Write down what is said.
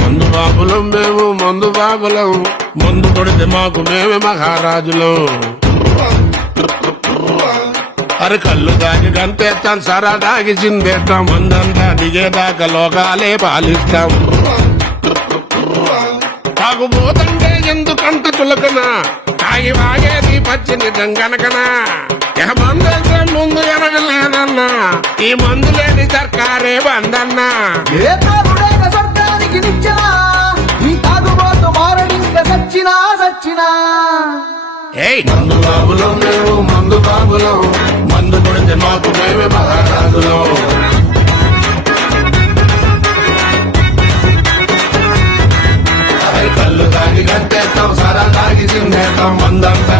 మందు బాబులం మేము మందు బాబులం, మందు కొడితే మాకు మేమే మహారాజులం. అరే కళ్ళు దాగి గంతేస్తాం, సరా దాగి చిందేస్తాం, మందంతా దిగేదాకా లోకాలే పాలిస్తాం. తాగుబోతంటే ఎందుకంత చులకనా, తాగి వాగేది పచ్చి నిజం కనకనా. మందంటే ముందు ఎనగలేదన్నా, ఈ మందు లేని సర్కారే బందన్నా. ఏ తాగుడైన స్వర్గానికి నిచ్చెనా, ఈ తాగుబోతు మారడింక సచ్చినా సచ్చినా. మందు బాబులం మేము మందు బాబులం, మందు కొడితే మాకు మేమే మహారాజులం. కళ్ళు తాగి గంటేస్తాం, సరా తాగి చిందేస్తాం, మందంతా